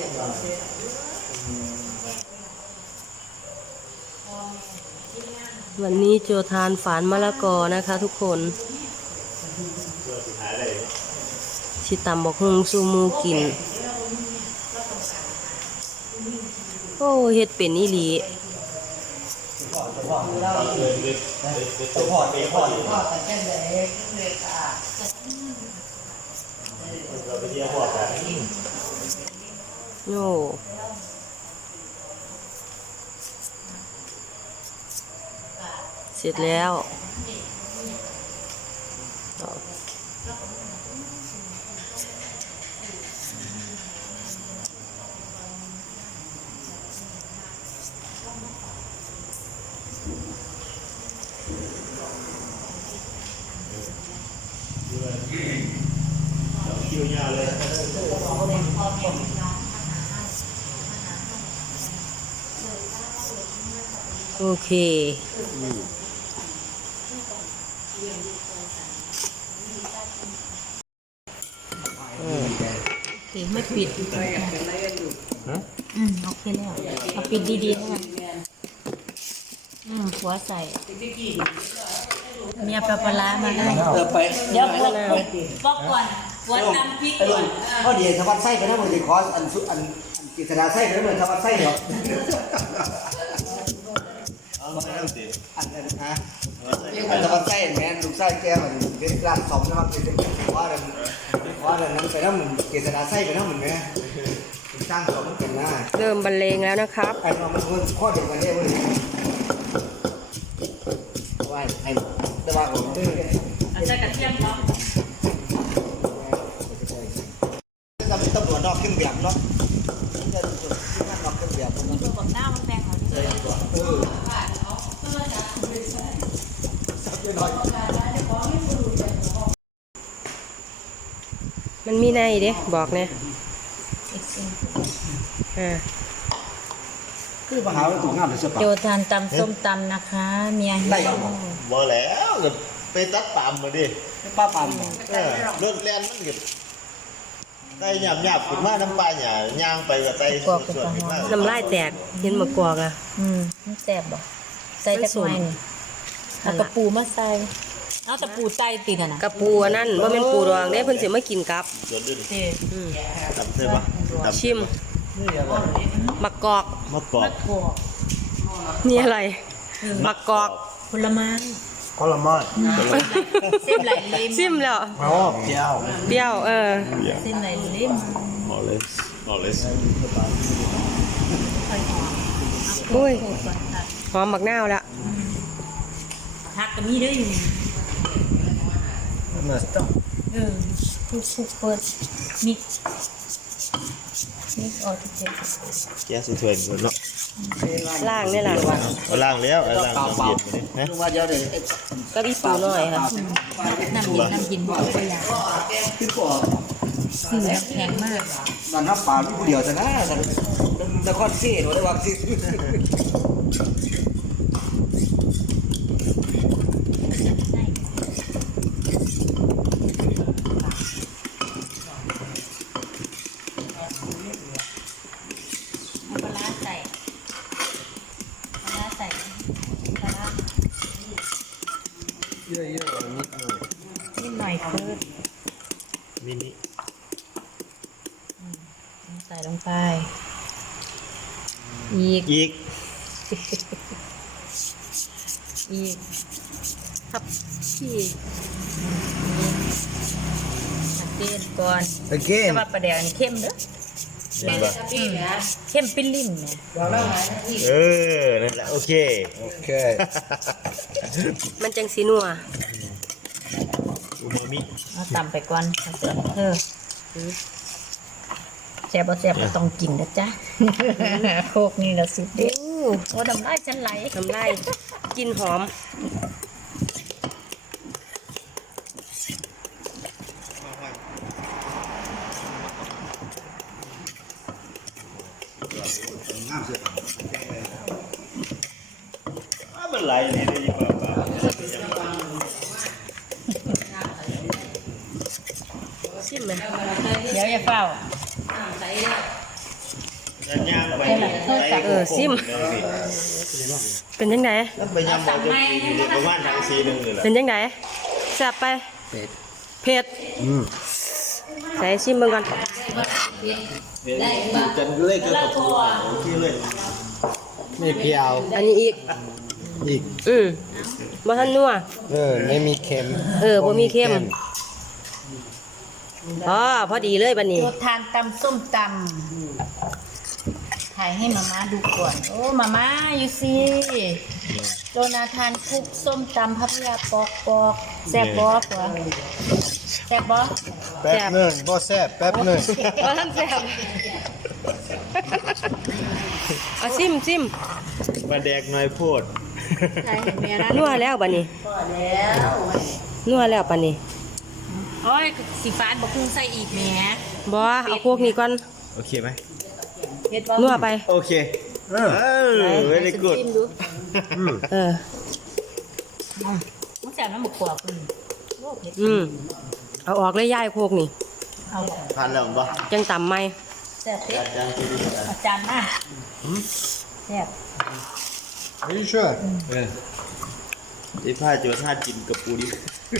วันนี้โจทานฝานมะละกอนะคะทุกคนชิตำบอกฮุงซูมูกินโอ้เฮ็ดเป็นอีหลีโอ้เสร็จแล้วโอเคไม่ปิดโอเคแล้วเอาปิดดีๆนะหัวใส่เมียปลามาให้เดี๋ยวบอกก่อนหัวตำพริกก่อนก็เดี๋ยวทวัดไส้กันนะมึงจะขออันกิจนาไส้กันนะมึงทวัดไส้เหรออันนั้นฮะอันทวัดไส้แม่ลูกไส้แก้มันเป็นร้านสองนะครับเป็นว่าอะไรนั้นไปแล้วมึงกิจนาไส้กันนะมึงนะสร้างสองกันนะเริ่มบรรเลงแล้วนะครับไอ้น้องมันข้อเดียวกันเนี่ยเว้ยว่าไอ้ตะวันออกอาจารย์กระเทียมเนาะตำรวจนอกเครื่องแบบเนาะจะตำรวจที่นั่นนอกเครื่องแบบมันตัวหน้ามันแพงเขาเลยมันมีในเด้บอกเนี่ยคือปัญหาว่าถูกงานหรือเปล่าโยทานตำส้มตำนะคะเมียได้บ่แล้วไปตัดปามมาดิป้าปามรถแล่นมันก็ไต่หยาบๆขึ้นมาน้ำปลาหยาย่างไปก็ไต่ส่วนขึ้นมาน้ำลายแตกเห็นมากอกอ่ะมันแสบบ่ใส่ตะไคร้นี่เอากระปูมาใส่เอาตะปูใส่ติดอ่ะนะกระปูนั่นว่าเป็นปูดองเนี่ยเพิ่นสิมากินกับส่วนดื้อทำใช่ปะชิมมะกอกนี่อะไรมะกอกผลไม้ซิมไหลลิมซิมแล้วเปรี้ยวซิมไหลลิมหมอเลสอุ้ยหอมบักนาวแล้วทักก็มีด้วยอยู่คุกเปิดมิกออกทุกเจ็ดแกสุดเถื่อนคนเนาะล่างนี่แหละล่างแล้วล่างน้ำเย็นนี่ลุงว่าเดี๋ยวเดี๋ยวก็มีปูหน่อยค่ะน้ำเย็นบอกไปอย่างขึ้นปอดสีน้ำแข็งมากตอนน้ำปลาลูกเดียวจะนะแต่คอนเซ่หนูได้วางซีนิดหน่อยคือมินิใส่ลงไปอีกทับพี่เกนก่อนแต่ว่าประเดี๋ยวนี้เข้มเด้อเข้มปิ้นลิ้นเนี่ยนั่นแหละโอเคมันจังสีนัวอูมามิเอาตำไปก่อนแซ่บบ่แซ่บก็ต้องกินนะจ๊ะโคกนี่ละสุดเด็ดโอ้น้ำลายฉันไหลน้ำลายกินหอมมันไหลเนี่ยได้ยินป่าวชิมไหมเดี๋ยวอย่าเฝ้าย่างไปซิมเป็นยังไงแล้วไปย่างบ่จะกินอยู่ประมาณทางซีนึงนี่แหละเป็นยังไงแซ่บไปเผ็ดใส่ซิมเบิ่งก่อนจันเลยก็ที่เลยไม่เพียวอันนี้อีกอีกบ่ทันนัวไม่มีเค็มบ่มีเค็มพอดีเลยบัดนี้ตัวทานตำส้มตำถ่ายให้มาม่าดูก่อนโอ้มาม่าอยู่สิโจนาธานคลุกส้มตำพับยาปอกแซ่บบ่กว่าแซ่บบ่แป๊บนึงบ่แซ่บแป๊บนึงบ่ทันแซ่บเอาซิมมาแดกหน่อยโพดถ่ายให้แม่นะนัวแล้วบัดนี้พอแล้วนัวแล้วบัดนี้โอ้ยสีฟ้าบ่คุ้งใส่อีกแหมบ่เอาพวกนี้ก่อนโอเคไหมเฮ็ดบ่นัวไปโอเคvery good จิ้มดู มันแซ่บน้ำหมกกรอบโอ้เผ็ดเอาออกเลยย่ายพวกนี้เอาผ่านแล้วบ่จังตำไหมแซ่บเผ็ดยังกินอาจารย์มาแซ่บ Are you sure ที่ผ้าโจท่ากินกับปูดิ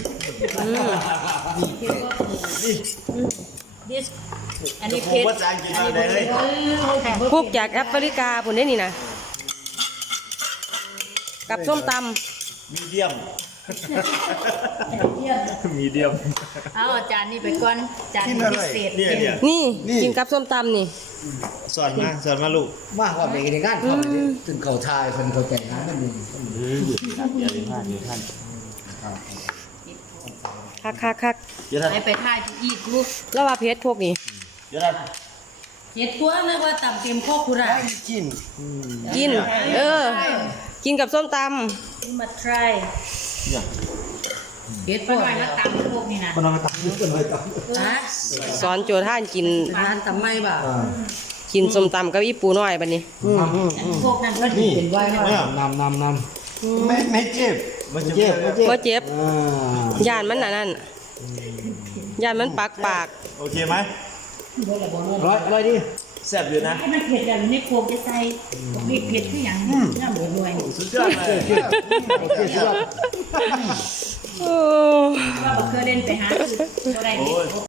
this อันนี้ผเผ็มดว่าจะกินมาได้เลยพวกจากแอฟริกาพุ่นได้นี่นะกับส้มตมีเดียมมีเดียมเอาอาจารย์นี่ไปก่อนจานพิเศษเนี่ยำนี่กินกับส้มตำนี่สอนมาลูกมากกว่าเป็นกันในงานเขาถึงเขาทายคนเขาแต่งงานกันนี่อย่าลืมท่านอยู่ท่านคักเดี๋ยวท่านไปถ่ายที่อีกลูกแล้วว่าเพชรพวกนี้เดี๋ยวท่านเฮ็ดตัวนึกว่าตำเต็มโคกคุระกินกิน กินกับส้มตนี่มา try เฮ็ดพวกแล้วตำพวกนี่นะคนเอามาตักนึกกันเลยตักฮะำสอนโจท่านกินทานตำไม่บ่ากินส้มตำกับอีปูน้อยบัดนี้พวกนั้นก็นี่เป็นไว้ว่านำไม่เจ็บไม่เจ็บบ่เจ็บย่านมันนั่นย่านมันปากโอเคไหมร้อยดิแซ่บอยู่นะให้มันเผ็ดแล้วในโคกจะใส่พริกเผ็ดคือหยังน้ำรวยสุดยอดเลยโอเคสุดยอดโอ้ว่าบ่เคยเล่นไปหาบ่ได้โอ้ย